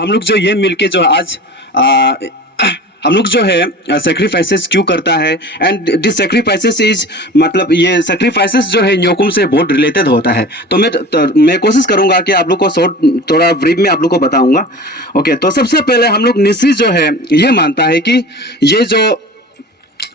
हम लोग जो ये मिलके जो आज आ, हम लोग जो है सेक्रीफाइसेस क्यों करता है एंड दिस सेक्रीफाइसेस इज मतलब ये सेक्रीफाइसेस जो है न्योकुम से बहुत रिलेटेड होता है। तो मैं कोशिश करूंगा कि आप लोग को शॉर्ट थोड़ा ब्रीफ में आप लोग को बताऊंगा। ओके, तो सबसे पहले हम लोग निश्चित जो है ये मानता है कि ये जो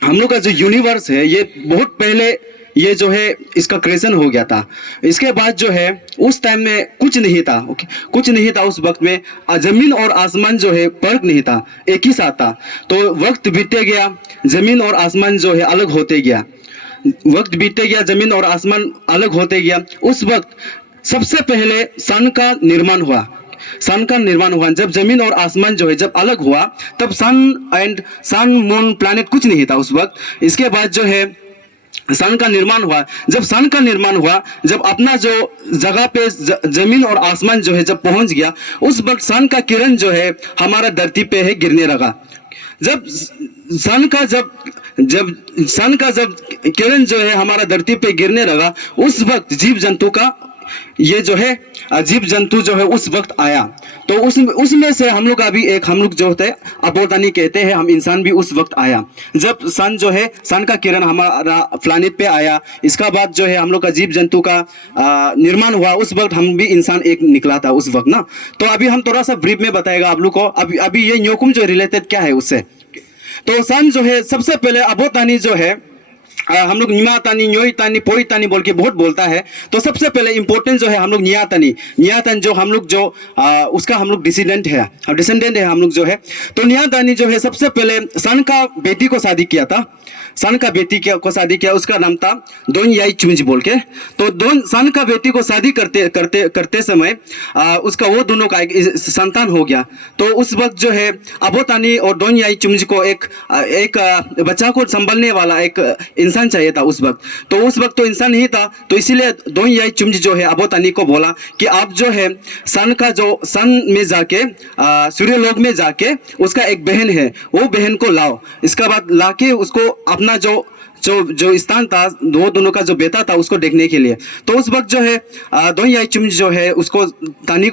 हम लोग का जो यूनिवर्स है ये बहुत पहले ये जो है इसका क्रिएशन हो गया था। इसके बाद जो है उस टाइम में कुछ नहीं था। ओके, कुछ नहीं था उस वक्त में। जमीन और आसमान जो है फर्क नहीं था, एक ही साथ था। तो वक्त बीतते गया, जमीन और आसमान जो है अलग होते गया। वक्त बीतते गया, जमीन और आसमान अलग होते गया। उस वक्त सबसे पहले सन का निर्माण हुआ। सन का निर्माण हुआ जब जमीन और आसमान जो है जब अलग हुआ, तब सन मून प्लैनेट कुछ नहीं था उस वक्त। इसके बाद जो है सन का निर्माण हुआ। जब सन का निर्माण हुआ, जब अपना जो जगह पे जमीन और आसमान जो है जब पहुंच गया, उस वक्त सन का किरण जो है हमारा धरती पे है गिरने लगा। जब सन का जब किरण जो है हमारा धरती पे गिरने लगा, उस वक्त जीव जंतु का ये जो है जीव जंतु जो है उस वक्त आया। तो उसमें से हम लोग अभी एक हम लोग जो होते हैं अबोतानी कहते हैं, हम इंसान भी उस वक्त आया जब सन जो है सन का किरण हमारा प्लानिट पे आया। इसका बाद जो है हम लोग का जीव जंतु का निर्माण हुआ। उस वक्त हम भी इंसान एक निकला था उस वक्त ना। तो अभी हम थोड़ा सा ब्रीफ में बताएगा आप लोग को अभी ये न्योकुम जो रिलेटेड क्या है उससे। तो सन जो है सबसे पहले अबोतानी जो है हम लोग निमातानी न्योईतानी पोईतानी बोल के बहुत बोलता है। तो सबसे पहले इंपॉर्टेंट जो है हम लोग नियातानी जो हम लोग जो उसका हम लोग डिसेंडेंट है हम लोग जो है। तो नियातानी जो है सबसे पहले सन का बेटी को शादी किया था। सन का बेटी को शादी किया, उसका नाम था दोन याई चुंज बोल के। तो सन का बेटी को शादी करते समय उसका वो दोनों का एक संतान हो गया। तो उस वक्त जो है अबोतानी और दोन याई चुंज को एक बच्चा को संभालने वाला एक इंसान चाहिए था उस वक्त। तो उस वक्त तो इंसान नहीं था, तो इसीलिए दोन याई चुंज जो है अबोतानी को बोला कि आप जो है सन में जाके सूर्यलोक में जाके उसका एक बहन है, वो बहन को लाओ। इसका बाद लाके उसको अपना जो स्थान था वो दोनों का जो बेटा था उसको देखने के लिए। तो उस वक्त जो है दोन याई चुंज जो है उसको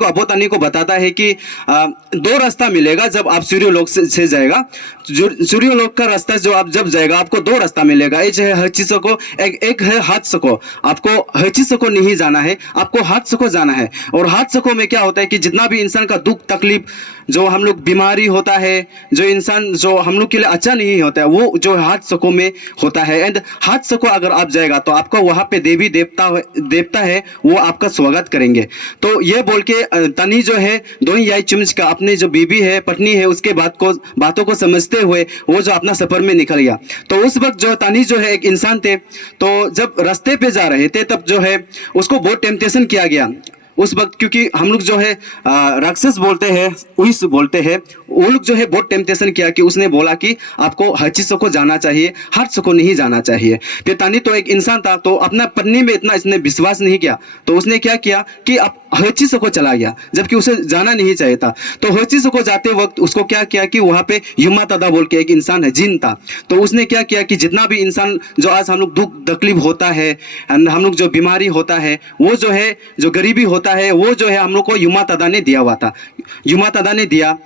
अबोतानी को बताता है कि दो रास्ता मिलेगा जब आप सूर्यलोक से जाएगा। सूर्यलोक का रास्ता जो आप जब जाएगा आपको दो रास्ता मिलेगा। एक है हचिसो को, एक है हाथ को। आपको हचिसो को नहीं जाना है, आपको हाथ को जाना है। और हाथ को में क्या होता है कि जितना भी इंसान का दुख तकलीफ जो हम लोग बीमारी होता है, जो इंसान जो हम लोग के लिए अच्छा नहीं होता है, वो जो हाथ सको में होता है। एंड हाथ सको अगर आप जाएगा तो आपका वहाँ पे देवी देवता है वो आपका स्वागत करेंगे। तो ये बोल के तनी जो है दोन याई चुंज का अपने जो बीबी है पत्नी है उसके बातों को समझते हुए वो जो अपना सफर में निकल गया। तो उस वक्त जो तनी जो है एक इंसान थे, तो जब रास्ते पे जा रहे थे तब जो है उसको बहुत टेम्पटेशन किया गया उस वक्त। क्योंकि हम लोग जो है राक्षस बोलते हैं, उइस बोलते हैं, वो लोग जो है बहुत टेम्पटेशन किया कि उसने बोला कि आपको हचिसो को जाना चाहिए, हाथ को नहीं जाना चाहिए। फिर तानी तो एक इंसान था, तो अपना पत्नी में इतना इसने विश्वास नहीं किया, तो उसने क्या किया कि अब हचिसो को चला गया जबकि उसे जाना नहीं चाहिए था। तो हचिसो को जाते वक्त उसको क्या किया कि वहाँ पे युमा तदा बोल के एक इंसान है, जिन था। तो उसने क्या किया कि जितना भी इंसान जो आज हम लोग दुख तकलीफ होता है, हम लोग जो बीमारी होता है, वो जो है जो गरीबी होता है, वो जो है हम लोग को युमा तदा ने दिया हुआ था। युमा तदा ने दिया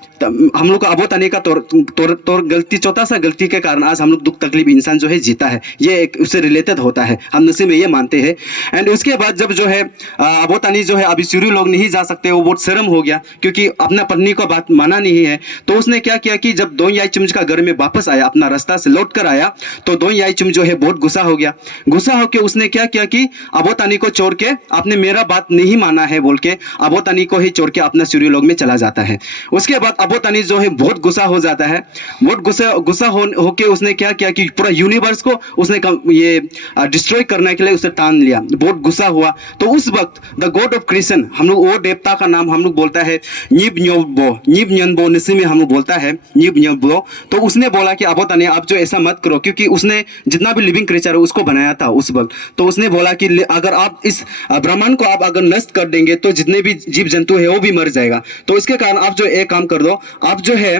हम लोग को अबोतानी का तौर गलती, छोटा सा गलती के कारण आज हम लोग दुख तकलीफ इंसान जो है जीता है। ये एक उससे रिलेटेड होता है, हम नसीब में ये मानते हैं। एंड उसके बाद जब जो है अबोतानी जो है अभी सूर्य लोग नहीं जा सकते, वो बहुत शर्म हो गया क्योंकि अपना पत्नी को बात माना नहीं है। तो उसने क्या किया कि जब दोन याई चुंज का घर में वापस आया, अपना रास्ता से लौट कर आया, तो दोन याई चुंज जो है बहुत गुस्सा हो गया। गुस्सा होकर उसने क्या किया कि अबोतानी को छोड़ के, आपने मेरा बात नहीं माना है बोल के अबोतानी को ही छोड़ के अपना सूर्य लोग में चला जाता है। उसके बाद अबोतानी जो है बहुत गुस्सा हो जाता है। बहुत गुस्सा होके उसने क्या किया कि पूरा यूनिवर्स को उसने ये डिस्ट्रॉय करने के लिए उसे टान लिया। बहुत गुस्सा हुआ। तो उस वक्त द गॉड ऑफ क्रिएशन, हम लोग वो देवता का नाम हम लोग बोलता है नीब न्योबो नसी में हम लोग बोलता है नीब न्योबो। तो उसने बोला कि अबोतानी आप जो ऐसा मत करो, क्योंकि उसने जितना भी लिविंग क्रिएचर है उसको बनाया था उस वक्त। तो उसने बोला कि अगर आप इस ब्रह्मांड को आप अगर नष्ट कर देंगे तो जितने भी जीव जंतु है वो भी मर जाएगा। तो इसके कारण आप जो एक काम कर दो, आप जो है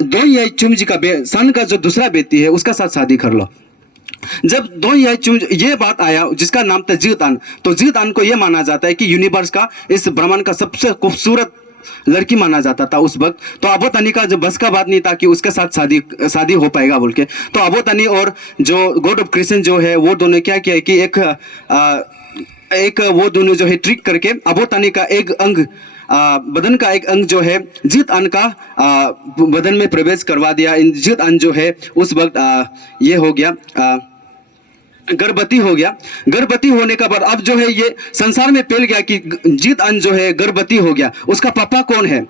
दो याई चुंज का सन का जो दूसरा बेटी है उसका साथ शादी कर लो। जब दो याई चुंज ये बात आया जिसका नाम था जीवदान, तो जीवदान को यह माना जाता है कि यूनिवर्स का, इस ब्रह्मांड का सबसे खूबसूरत लड़की माना जाता था उस वक्त। तो अबू तनी का जो बस का बात नहीं था कि उसके साथ शादी हो पाएगा बोल के। तो अबू तनी और जो गॉड ऑफ क्रिश्चियन जो है वो दोनों क्या किया कि एक वो दोनों जो है ट्रिक करके अबू तनी का एक अंग बदन का एक अंग जो है जित अन का बदन में प्रवेश करवा दिया। इन जित अन जो है उस वक्त ये हो गया, गर्भवती हो गया। गर्भवती होने का बाद अब जो है ये संसार में फैल गया कि जीत अन जो है गर्भवती हो गया। उसका पापा कौन है,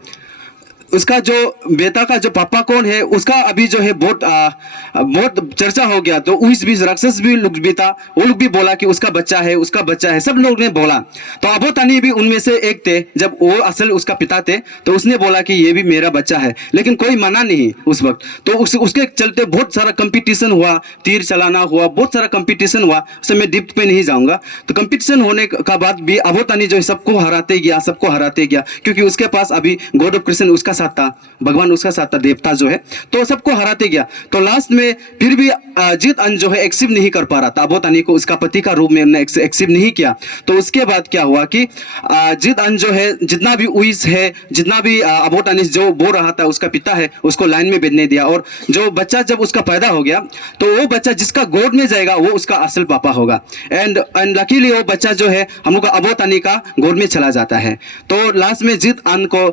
उसका जो बेटा का जो पापा कौन है, उसका अभी जो है बहुत चर्चा हो गया। तो उस बीच राक्षस भी लोग भी था, वो लोग भी बोला कि उसका बच्चा है, उसका बच्चा है, सब लोग ने बोला। तो अबू तनी भी उनमें से एक थे। जब वो असल उसका पिता थे तो उसने बोला कि ये भी मेरा बच्चा है, लेकिन कोई मना नहीं उस वक्त। तो उसके चलते बहुत सारा कंपटीशन हुआ, तीर चलाना हुआ, बहुत सारा कंपटीशन हुआ। उससे मैं डीप पे नहीं जाऊंगा। तो कंपटीशन होने का बाद भी अबू तनी जो है सबको हराते गया, क्योंकि उसके पास अभी गॉड ऑफ क्रिश्चियन उसका साथ था, भगवान उसका साथ था, देवता जो है, तो सबको हराते गया। तो लास्ट में फिर भी जीत अन जो है एक्सेप्ट नहीं कर पा रहा था अबू तनी को उसका पति का रूप में एक्सेप्ट नहीं किया। तो उसके बाद क्या हुआ कि जीत अन जो है जितना भी उइस है, जितना भी अबू तनी जो बोल रहा था उसका पिता है, उसको लाइन में भेजने दिया। और जो बच्चा जब उसका पैदा हो गया तो वो बच्चा जिसका गोद में जाएगा वो उसका असल पापा होगा। एंड लकीली वो बच्चा जो है हम लोग का अबू तनी का गोद में चला जाता है। तो लास्ट में जीत अन को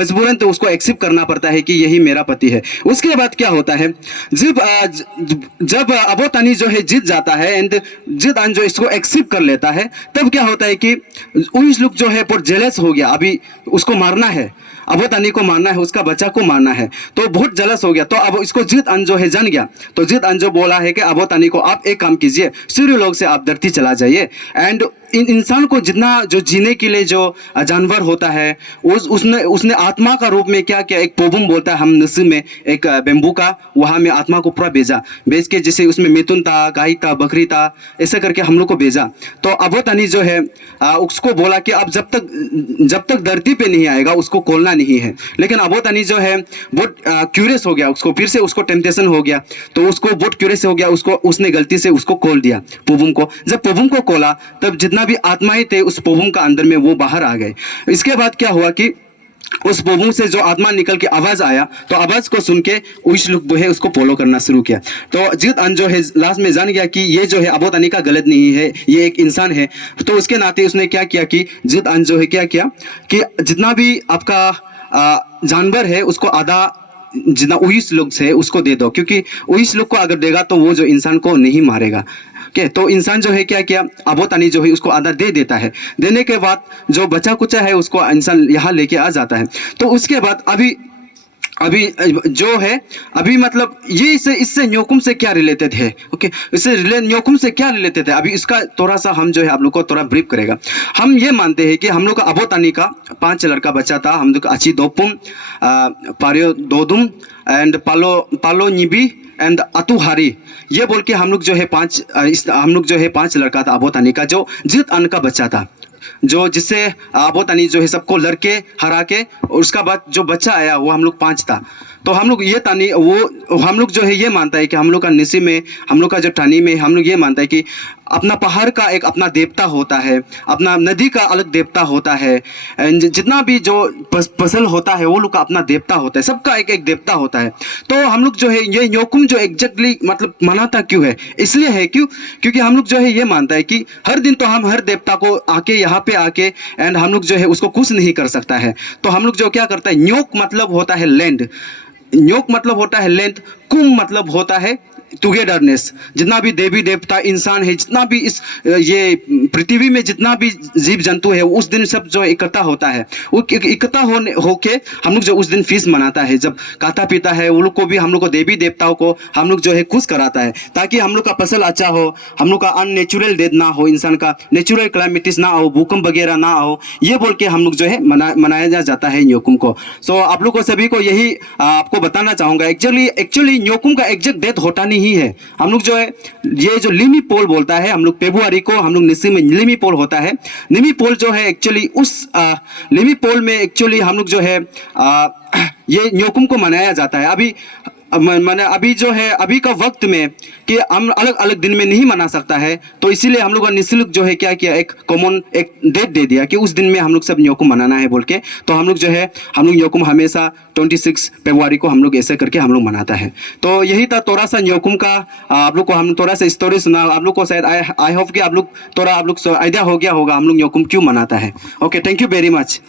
मजबूरन तो उसको एक्सेप्ट करना पड़ता है कि यही मेरा पति है। उसके बाद क्या होता है, जब अबू तनी जो है जीत जाता है एंड जीत अन जो इसको एक्सेप्ट कर लेता है, तब क्या होता है कि उस लोग जो है बहुत जेलस हो गया। अभी उसको मारना है, अबू तनी को मारना है, उसका बच्चा को मारना है, तो बहुत जलस हो गया। तो अब इसको जीत अन जो है जान गया। तो जीत अन जो बोला है कि अबू तनी को आप एक काम कीजिए, सूर्य लोक से आप धरती चला जाइए। एंड इंसान को जितना जो जीने के लिए जो जानवर होता है उसने आत्मा का रूप में क्या किया, एक पोबुम बोलता है हम नस्ल में, एक बेम्बू का, वहाँ में आत्मा को पूरा भेज के, जैसे उसमें मिथुन था, गाय था, बकरी था, ऐसा करके हम लोग को भेजा। तो अबू तनी जो है उसको बोला कि अब जब तक धरती पे नहीं आएगा उसको खोलना नहीं है। लेकिन अबू तनी जो है बहुत क्यूरियस हो गया, उसको फिर से उसको टेम्पटेशन हो गया, तो उसको बहुत क्यूरियस हो गया, उसने गलती से उसको खोल दिया पोबुम को। जब पोबुम को खोला तब जितना भी आत्माएं थे उस पोबुम का अंदर में वो बाहर आ गए। इसके बाद क्या हुआ कि उस पोबुम से जो आत्मा निकल के आवाज आया, तो आवाज को सुन के उस लोग है उसको फॉलो करना शुरू किया। तो जीत अन जो है लास्ट में जान गया कि ये जो है अबू तनी का गलत नहीं है, ये एक इंसान है। तो उसके नाते उसने क्या किया कि जीत अन जो है क्या किया कि जितना भी आपका जानवर है उसको आधा जितना उइस लोग से उसको दे दो, क्योंकि उइस लोग को अगर देगा तो वो जो इंसान को नहीं मारेगा। ओके, तो इंसान जो है क्या किया, अबू तनी जो है उसको आधा दे देता है। देने के बाद जो बचा कुचा है उसको इंसान यहाँ लेके आ जाता है। तो उसके बाद अभी जो है अभी मतलब ये इससे न्योकुम से क्या रिलेटेड है, ओके, इससे न्योकुम से क्या रिलेटेड है, अभी इसका थोड़ा सा हम जो है आप लोग को थोड़ा ब्रीफ करेगा। हम ये मानते हैं कि हम लोग का अबू तनी का 5 लड़का बच्चा था। हम लोग अची दोपुम, पारियो दोदुम एंड पालो निबी एंड अतुहारी, ये बोल के हम लोग जो है 5 लड़का था अबू तनी का, जो जीत अन का बच्चा था, जो जिससे अबू तनी जो है सबको लड़के हरा के, और उसका बाद जो बच्चा आया वो हम लोग 5 था। तो हम लोग ये तानी वो हम लोग जो है ये मानता है कि हम लोग का निसी में, हम लोग का जो टानी में हम लोग ये मानता है कि अपना पहाड़ का एक अपना देवता होता है, अपना नदी का अलग देवता होता है, जितना भी जो फसल होता है वो लोग का अपना देवता होता है, सबका एक एक देवता होता है। तो हम लोग जो है ये न्योकुम जो एग्जैक्टली मतलब मनाता क्यों है, इसलिए है क्योंकि हम लोग जो है ये मानता है कि हर दिन तो हम हर देवता को आके यहाँ पे आके एंड हम लोग जो है उसको कुछ नहीं कर सकता है। तो हम लोग जो क्या करता है, न्योक मतलब होता है लैंड, न्योक मतलब होता है लेंथ, कुम मतलब होता है टुगेदरनेस। जितना भी देवी देवता इंसान है, जितना भी इस ये पृथ्वी में जितना भी जीव जंतु है, उस दिन सब जो इकट्ठा होता है, वो इकट्ठा होके हम लोग जो उस दिन फीस मनाता है, जब खाता पीता है, वो लोग को भी हम लोग को देवी देवताओं को हम लोग जो है खुश कराता है, ताकि हम लोग का फसल अच्छा हो, हम लोग का अननेचुरल डेथ ना हो, इंसान का नेचुरल क्लाइमेटिस ना हो, भूकंप वगैरह ना हो, ये बोल के हम लोग जो है मनाया जाता है न्योकुम को। सो आप लोग को सभी को यही आपको बताना चाहूँगा, एक्चुअली न्योकुम का एग्जैक्ट डेथ होता नहीं है। हम लोग जो है ये जो लिमी पोल बोलता है, हम लोग फेब्रुआरी को हम लोग निसी में लिमी पोल होता है। लिमी पोल जो है एक्चुअली उस लिमी पोल में एक्चुअली हम लोग जो है ये न्योकुम को मनाया जाता है। अभी मैंने अभी जो है अभी का वक्त में कि हम अलग अलग दिन में नहीं मना सकता है, तो इसीलिए हम लोग का निःशुल्क जो है क्या किया, एक कॉमन एक डेट दे दिया कि उस दिन में हम लोग सब न्योकुम मनाना है बोल के। तो हम लोग जो है हम लोग न्योकुम हमेशा 26 फरवरी को हम लोग ऐसे करके हम लोग मनाता है। तो यही था थोड़ा सा न्योकुम का, आप लोग को हम थोड़ा सा स्टोरी सुना। आप लोग को शायद आई होप कि आप लोग थोड़ा आइडिया हो गया होगा हम लोग न्योकुम क्यों मनाता है। Okay, thank you very much.